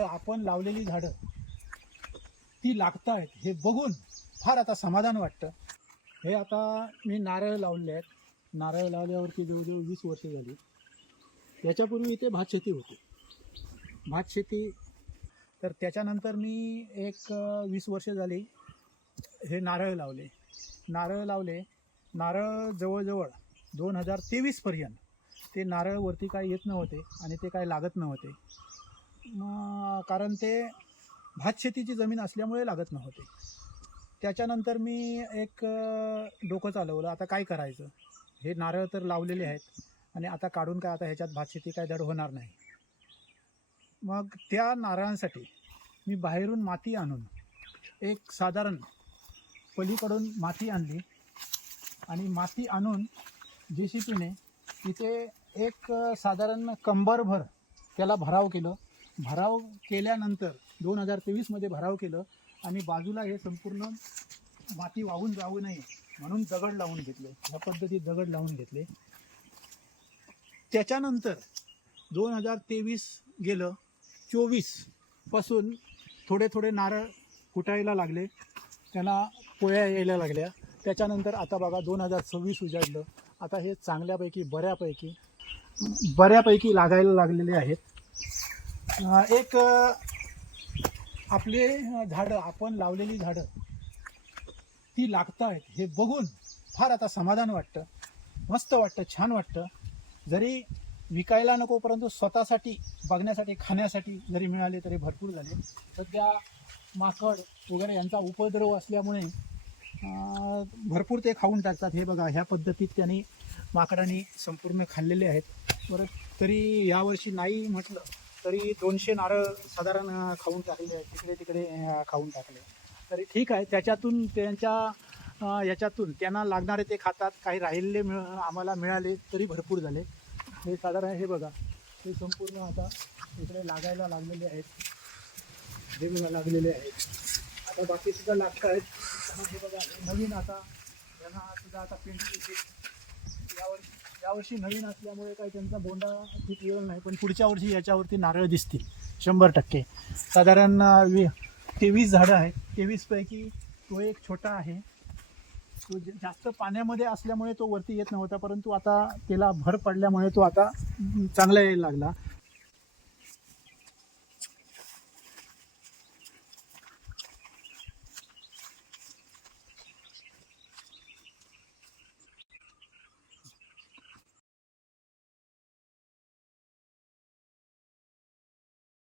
आपण लावलेली झाडं ती लागतायत हे बघून फार आता समाधान वाटतं. हे आता मी नारळ लावले आहेत. नारळ लावल्यावरती जवळजवळ 20 वर्ष झाली. याच्यापूर्वी इथे भात शेती होती. भात शेती तर त्याच्यानंतर मी एक 20 वर्ष झाली हे नारळ लावले. नारळ जवळजवळ 2023 पर्यंत ते नारळवरती काय येत नव्हते आणि ते काय लागत नव्हते. कारण ते भात शेतीची जमीन असल्यामुळे लागत नव्हते. त्याच्यानंतर मी एक डोकं चालवलं, आता काय करायचं. हे नारळ तर लावलेले आहेत आणि आता काढून काय आता ह्याच्यात भात शेती काय धड होणार नाही. मग त्या नारळांसाठी मी बाहेरून माती आणून एक साधारण पलीकडून माती आणली आणि माती आणून JCPने इथे एक साधारण कंबरभर त्याला भराव केलं. भराव केल्यानंतर 2023 भराव केलं आणि बाजूला हे संपूर्ण माती वाहून जाऊ नये म्हणून दगड लावून घेतले. ह्या पद्धतीत दगड लावून घेतले. त्याच्यानंतर 2023 गेलं, 24 पासून थोडे थोडे नारळ फुटायला लागले, त्यांना पोळ्या यायला लागल्या. त्याच्यानंतर आता बघा 2026 उजाडलं. आता हे चांगल्यापैकी बऱ्यापैकी लागायला लागलेले आहेत. एक आपले झाडं, आपण लावलेली झाडं ती लागतायत हे बघून फार आता समाधान वाटतं, मस्त वाटतं, छान वाटतं. जरी विकायला नको परंतु स्वतःसाठी, बघण्यासाठी, खाण्यासाठी जरी मिळाले तरी भरपूर झाले. सध्या माकड वगैरे यांचा उपद्रव असल्यामुळे भरपूर ते खाऊन टाकतात. हे बघा, ह्या पद्धतीत त्यांनी माकडांनी संपूर्ण खाल्लेले आहेत. परत तरी यावर्षी नाही म्हटलं तरी 200 नारळ साधारण खाऊन टाकले आहेत, तिकडे तिकडे खाऊन टाकले. तरी ठीक आहे, त्याच्यातून त्यांच्या याच्यातून त्यांना लागणारे ते खातात. काही राहिलेले आम्हाला मिळाले तरी भरपूर झाले. हे साधारण हे बघा, हे संपूर्ण आता इकडे लागायला लागलेले आहेत. हे बघा लागलेले आहेत. आता बाकी सुद्धा लागत आहेत. हे बघा नवीन आता यांना सुद्धा आता पेंटिंग यावर्षी नवीन असल्यामुळे काही त्यांचा बोंडा ठीक येईल नाही, पण पुढच्या वर्षी याच्यावरती नारळ दिसतील 100%. साधारण 23 झाडं आहेत. 23 पैकी तो एक छोटा आहे. तो जास्त पाण्यामध्ये असल्यामुळे तो वरती येत नव्हता, परंतु आता त्याला भर पडल्यामुळे तो आता चांगला यायला लागला.